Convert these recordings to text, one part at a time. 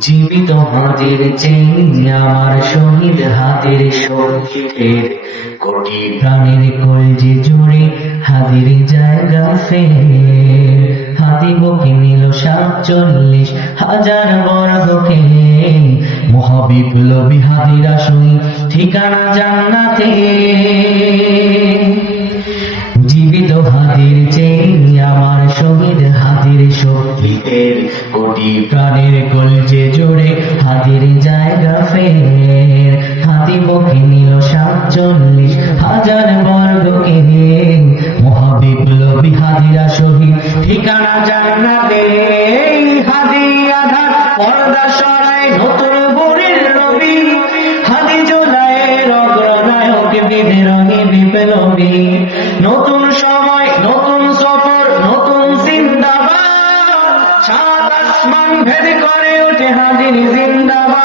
জীবিত হাতের চেয়ে আমার শহীদ হাতের শহীদের কোটি প্রাণের কলজে জুড়ে হাজির জায়গা ফের হাতি বুকে নিল 47,000 বর্গকে মহাবিপ্লবী হাদিরা শহীদ ঠিকানা জান্নাতে জীবিত হাতির চেয়ে আমার শহীদ হাতির শক্তিদের কোটি প্রাণের কলজে জুড়ে হাতির জায়গা ফের হাতি বুকে নিল 47,000 বর্গকে মহাবিপ্লবী হাদিরা শহীদ ঠিকানা জান্নাতে হাদি আধার পর্দা সরায় নতুন ভোরের নবী হাদি জুলাইয়ের অগ্রনায়ক বিদ্রোহী বিপ্লবী নতুন সময় নতুন সফর নতুন জিন্দাবাদ সাত আসমান ভেদ করে ওঠে হাদির জিন্দাবাদ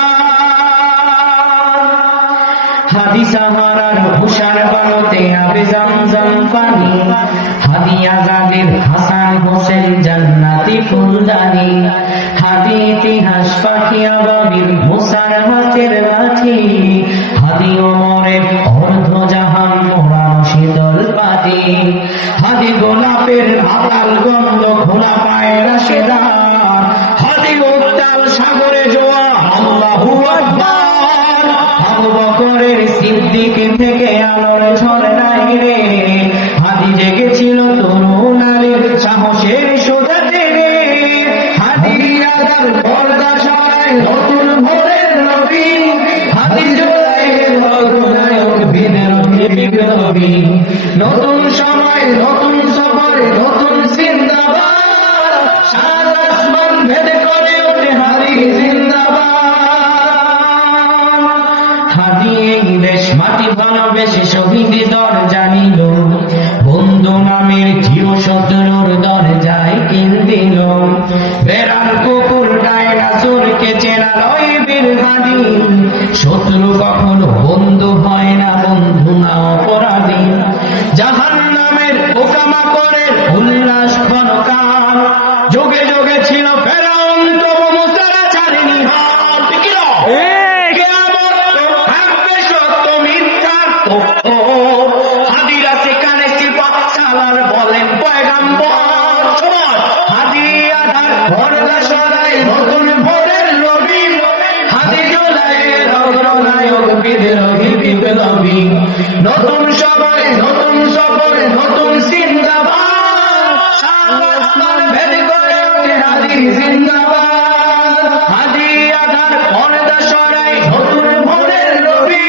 হাদি সাহারার হুশার বানোতে আবে জমজম পানি হাদি আজাদের হাসান হোসেন জান্নাতি ফুলদানি হাদি ইতিহাস পাখি আবাবিল মুসার হাতের লাঠি হাদি ওমরের অর্ধ জাহান মোড়ানো শীতল পাতি হাদি গোলাপের মাতাল গন্ধ খোলা পায় রাশেদার হাদি উত্তাল সাগরে জোয়ার আল্লাহু আকবার আবু বকরের সিদ্দিক থেকে আলোর ঝরনাই রে হাদি জেগেছিল তরুণ আলীর সাহসের সুদাতে রে হাদি আদার পর্দা সরায় নতুন ভোরের নবী হাদি জুলাইয়ের অগ্রনায়ক বিদ্রোহী বিপ্লবী নতুন সময় নতুন সফরে নতুন জিন্দাবাদ সাত আসমান ভেদ করে ওঠে হাদি জিন্দাবাদ হাদি এই দেশ মাটি ভালোবেসে শহীদ দরজা নিল বন্ধু নামের চির শত্রুর দরজায় কিল দিল বেড়াল কুকুর ডাইনাসুরকে চেনাল ওই বীর হাদি শত্রু কখনো বন্ধু হয় না বন্ধু না অপরাধী জাহান্নামের পোকামাকড়ের উল্লাস ক্ষণকাল যুগে যুগে ছিল ফেরাউন তবু মুসারা ছাড়েনি হাত কি কিয়ামত থাকবে সত্য মিথ্যার তথ্য হাদিরা সেখানে সিফাত সালার বলেন পয়গাম্বর সময় হাদি আধার পর্দা সরায় নতুন ভোরের নবী হাদি জুলাইয়ের অগ্রনায়ক বিদ্রোহী বিপ্লবী নতুন সময় নতুন সফরে নতুন জিন্দাবাদ সাত আসমান ভেদ করে ওঠে হাদি জিন্দাবাদ হাদি আধার পর্দা সরায় নতুন ভোরের নবী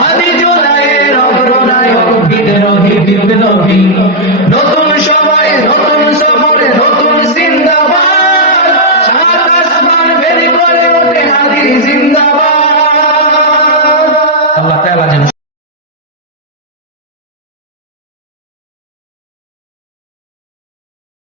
হাদি জুলাইয়ের অগ্রনায়ক বিদ্রোহী বিপ্লবী নতুন সময় নতুন সফরে নতুন জিন্দাবাদ সাত আসমান ভেদ করে ওঠে হাদি জিন্দাবাদ আল্লাহ তাআলা যেন